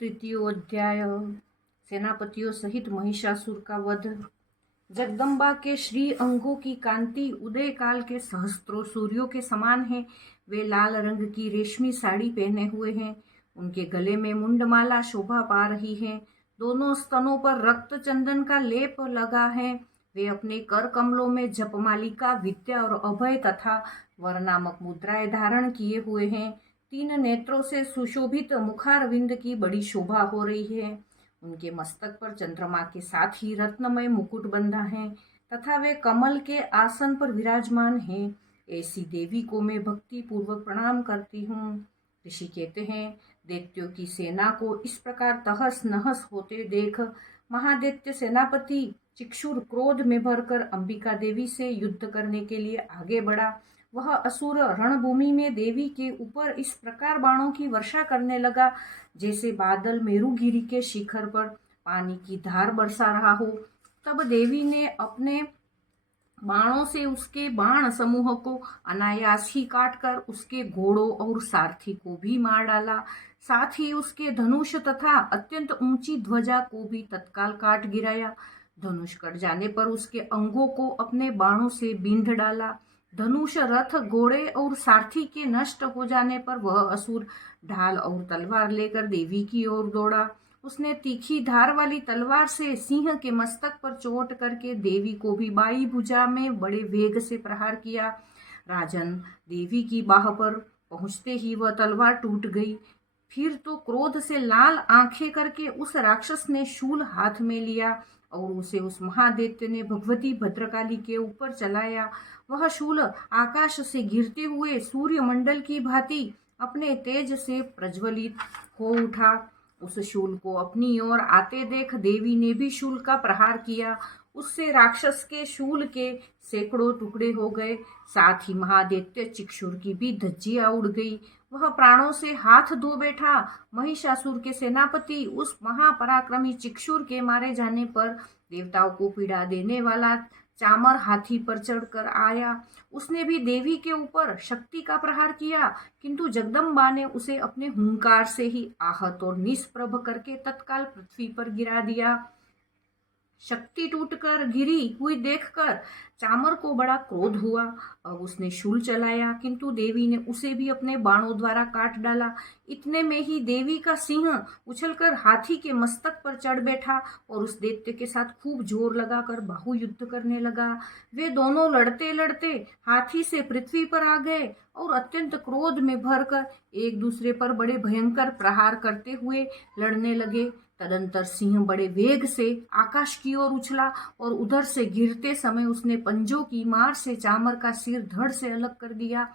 तृतीयोध्याय। सेनापतियों सहित महिषासुर का वध। जगदम्बा के श्री अंगों की कांति उदय काल के सहस्त्रों सूर्यों के समान है। वे लाल रंग की रेशमी साड़ी पहने हुए हैं। उनके गले में मुंडमाला शोभा पा रही है। दोनों स्तनों पर रक्त चंदन का लेप लगा है। वे अपने कर कमलों में जपमालिका, विद्या और अभय तथा वर नामक मुद्राएं धारण किए हुए हैं। 3 नेत्रों से सुशोभित मुखारविंद की बड़ी शोभा हो रही है। उनके मस्तक पर चंद्रमा के साथ ही रत्नमय मुकुट बंधा है तथा वे कमल के आसन पर विराजमान हैं। ऐसी देवी को मैं भक्ति पूर्वक प्रणाम करती हूँ। ऋषि कहते हैं, दैत्यों की सेना को इस प्रकार तहस नहस होते देख महादैत्य सेनापति चिक्षुर क्रोध में भरकर अंबिका देवी से युद्ध करने के लिए आगे बढ़ा। वह असुर रणभूमि में देवी के ऊपर इस प्रकार बाणों की वर्षा करने लगा जैसे बादल मेरुगिरी के शिखर पर पानी की धार बरसा रहा हो। तब देवी ने अपने बाणों से उसके बाण समूह को अनायास ही काटकर उसके घोड़ों और सारथी को भी मार डाला। साथ ही उसके धनुष तथा अत्यंत ऊंची ध्वजा को भी तत्काल काट गिराया। धनुष कट जाने पर उसके अंगों को अपने बाणों से बींध डाला। धनुष, रथ, घोड़े और सारथी के नष्ट हो जाने पर वह असुर ढाल और तलवार लेकर देवी की ओर दौड़ा। उसने तीखी धार वाली तलवार से सिंह के मस्तक पर चोट करके देवी को भी बाई भुजा में बड़े वेग से प्रहार किया। राजन, देवी की बाह पर पहुंचते ही वह तलवार टूट गई। फिर तो क्रोध से लाल आंखें करके उस राक्षस ने शूल हाथ में लिया और उसे उस महादैत्य ने भगवती भद्रकाली के ऊपर चलाया। वह शूल आकाश से गिरते हुए सूर्यमंडल की भांति अपने तेज से प्रज्वलित हो उठा। उस शूल को अपनी ओर आते देख देवी ने भी शूल का प्रहार किया। उससे राक्षस के शूल के सैकड़ों टुकड़े हो गए। साथ ही महादैत्य चिक्षुर की भी धज्जियां उड़ गई। वह प्राणों से हाथ धो बैठा। महिषासुर के सेनापति उस महापराक्रमी चिक्षुर के मारे जाने पर देवताओं को पीड़ा देने वाला चामर हाथी पर चढ़कर आया। उसने भी देवी के ऊपर शक्ति का प्रहार किया, किंतु जगदम्बा ने उसे अपने हुंकार से ही आहत और निष्प्रभ करके तत्काल पृथ्वी पर गिरा दिया। शक्ति टूटकर गिरी हुई देखकर चामर को बड़ा क्रोध हुआ। अब उसने शूल चलाया, किंतु देवी ने उसे भी अपने बाणों द्वारा काट डाला। इतने में ही देवी का सिंह उछलकर हाथी के मस्तक पर चढ़ बैठा और उस दैत्य के साथ खूब जोर लगाकर बाहु युद्ध करने लगा। वे दोनों लड़ते लड़ते हाथी से पृथ्वी पर आ गए और अत्यंत क्रोध में भरकर एक दूसरे पर बड़े भयंकर प्रहार करते हुए लड़ने लगे। तदंतर सिंह बड़े वेग से आकाश की ओर उछला और उधर से गिरते समय उसने पंजों की मार से चामर का सिर धड़ से अलग कर दिया।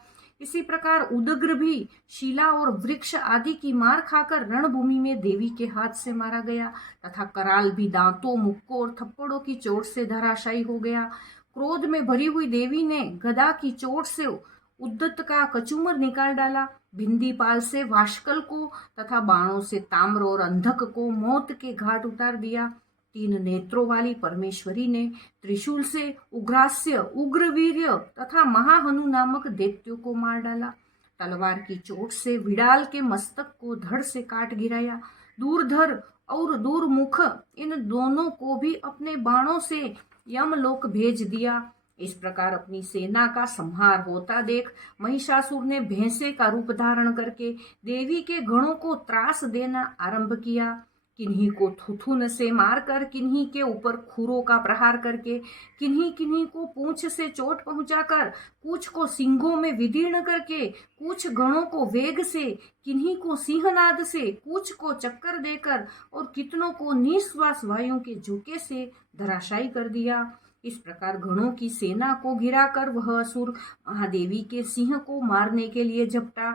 इसी प्रकार उदग्र भी शिला और वृक्ष आदि की मार खाकर रणभूमि में देवी के हाथ से मारा गया तथा कराल भी दांतों, मुक्कों और थप्पड़ों की चोट से धराशायी हो गया। क्रोध में भरी हुई देवी ने गदा की चोट से उद्दत का कचूमर निकाल डाला। भिंदीपाल से वाष्कल को तथा बाणों से ताम्र और अंधक को मौत के घाट उतार दिया। 3 नेत्रों वाली परमेश्वरी ने त्रिशूल से उग्रास्य, उग्रवीर्य तथा महाहनु नामक दैत्यों को मार डाला। तलवार की चोट से विडाल के मस्तक को धड़ से काट गिराया। दूरधर और दूरमुख इन दोनों को भी अपने बाणों से यमलोक भेज दिया। इस प्रकार अपनी सेना का संहार होता देख महिषासुर ने भैंसे का रूप धारण करके देवी के गणों को त्रास देना आरंभ किया। किन्हीं को थुथुन से मारकर, किन्हीं के ऊपर खुरों का प्रहार करके, किन्हीं किन्हीं को पूंछ से चोट पहुंचाकर, कुछ को सिंगों में विदीर्ण करके, कुछ गणों को वेग से, किन्हीं को सिंहनाद से, कुछ को चक्कर देकर और कितनों को निश्वास वायु के झोंके से धराशायी कर दिया। इस प्रकार गणों की सेना को गिराकर वह असुर महादेवी के सिंह को मारने के लिए झपटा।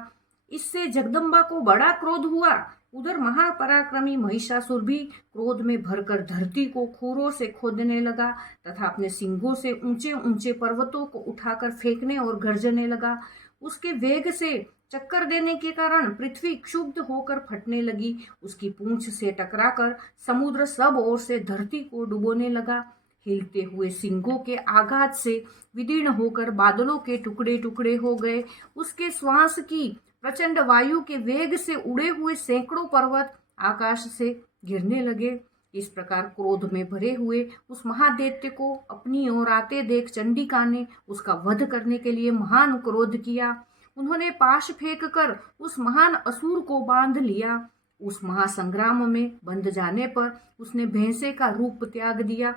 इससे जगदम्बा को बड़ा क्रोध हुआ। उधर महापराक्रमी महिषासुर भी क्रोध में भरकर धरती को खुरों से खोदने लगा तथा अपने सिंगों से ऊंचे ऊंचे पर्वतों को उठाकर फेंकने और गर्जने लगा। उसके वेग से चक्कर देने के कारण पृथ्वी क्षुब्ध होकर फटने लगी। उसकी पूंछ से टकराकर समुद्र सब ओर से धरती को डुबोने लगा। हिलते हुए सिंगों के आघात से विदीर्ण होकर बादलों के टुकड़े टुकड़े हो गए। उसके श्वास की प्रचंड वायु के वेग से उड़े हुए सैकड़ों पर्वत आकाश से गिरने लगे। इस प्रकार क्रोध में भरे हुए उस महादैत्य को अपनी ओर आते देख चंडिका ने उसका वध करने के लिए महान क्रोध किया। उन्होंने पाश फेंक कर उस महान असुर को बांध लिया। उस महासंग्राम में बंध जाने पर उसने भैंसे का रूप त्याग दिया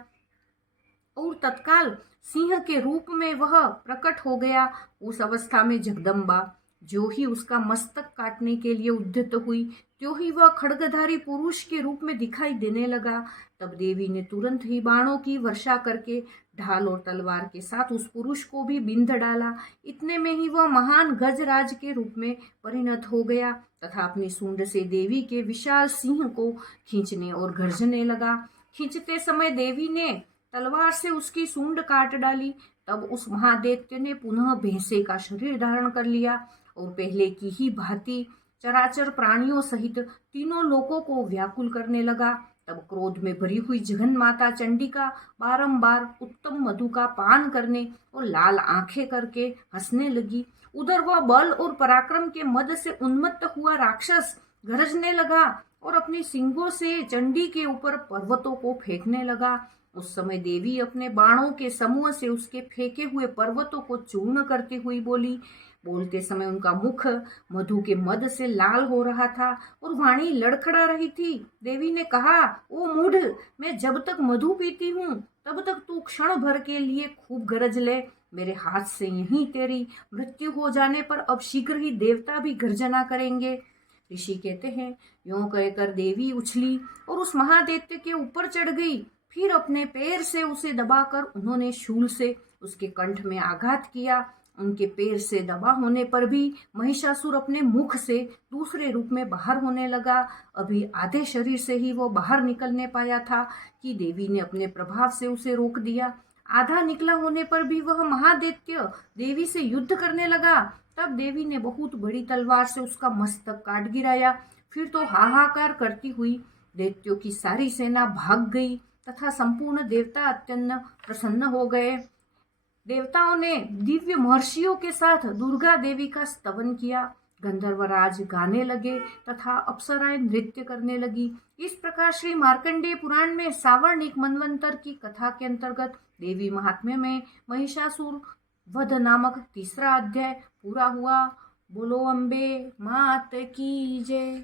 और तत्काल सिंह के रूप में वह प्रकट हो गया। उस अवस्था में जगदम्बा जो ही उसका मस्तक काटने के लिए उद्यत हुई, त्यों ही वह खड्गधारी पुरुष के रूप में दिखाई देने लगा। तब देवी ने तुरंत ही बाणों की वर्षा करके ढाल और तलवार के साथ उस पुरुष को भी बिंध डाला। इतने में ही वह महान गजराज के रूप में परिणत हो गया तथा अपनी सूंड से देवी के विशाल सिंह को खींचने और गर्जने लगा। खींचते समय देवी ने तलवार से उसकी सूंड काट डाली। तब उस महादैत्य ने पुनः भैंसे का शरीर धारण कर लिया और पहले की ही भांति चराचर प्राणियों सहित तीनों लोकों को व्याकुल करने लगा। तब क्रोध में भरी हुई जगन माता चंडिका बारंबार उत्तम मधु का पान करने और लाल आंखें करके हंसने लगी। उधर वह बल और पराक्रम के मद से उन्मत्त हुआ राक्षस गरजने लगा और अपनी सिंगों से चंडी के ऊपर पर्वतों को फेंकने लगा। उस समय देवी अपने बाणों के समूह से उसके फेंके हुए पर्वतों को चूर्ण करती हुई बोली। बोलते समय उनका मुख मधु के मद से लाल हो रहा था और वाणी लड़खड़ा रही थी। देवी ने कहा, ओ मूढ़, मैं जब तक मधु पीती हूँ तब तक तू क्षण भर के लिए खूब गरज ले। मेरे हाथ से यहीं तेरी मृत्यु हो जाने पर अब शीघ्र ही देवता भी गर्जना करेंगे। ऋषि कहते हैं, यों कहकर देवी उछली और उस महादैत्य के ऊपर चढ़ गई। फिर अपने पैर से उसे दबाकर उन्होंने शूल से उसके कंठ में आघात किया। उनके पैर से दबा होने पर भी महिषासुर अपने मुख से दूसरे रूप में बाहर होने लगा। अभी आधे शरीर से ही वो बाहर निकलने पाया था कि देवी ने अपने प्रभाव से उसे रोक दिया। आधा निकला होने पर भी वह महादैत्य देवी से युद्ध करने लगा। तब देवी ने बहुत बड़ी तलवार से उसका मस्तक काट गिराया। फिर तो हाहाकार करती हुई दैत्यों की सारी सेना भाग गई तथा संपूर्ण देवता अत्यंत प्रसन्न हो गए। देवताओं ने दिव्य महर्षियों के साथ दुर्गा देवी का स्तवन किया। गंधर्वराज गाने लगे तथा अप्सराएं नृत्य करने लगी। इस प्रकार श्री मार्कंडेय पुराण में सावर्णिक मनवंतर की कथा के अंतर्गत देवी महात्म्य में महिषासुर वध नामक तीसरा अध्याय पूरा हुआ। बोलो अम्बे मात की जय।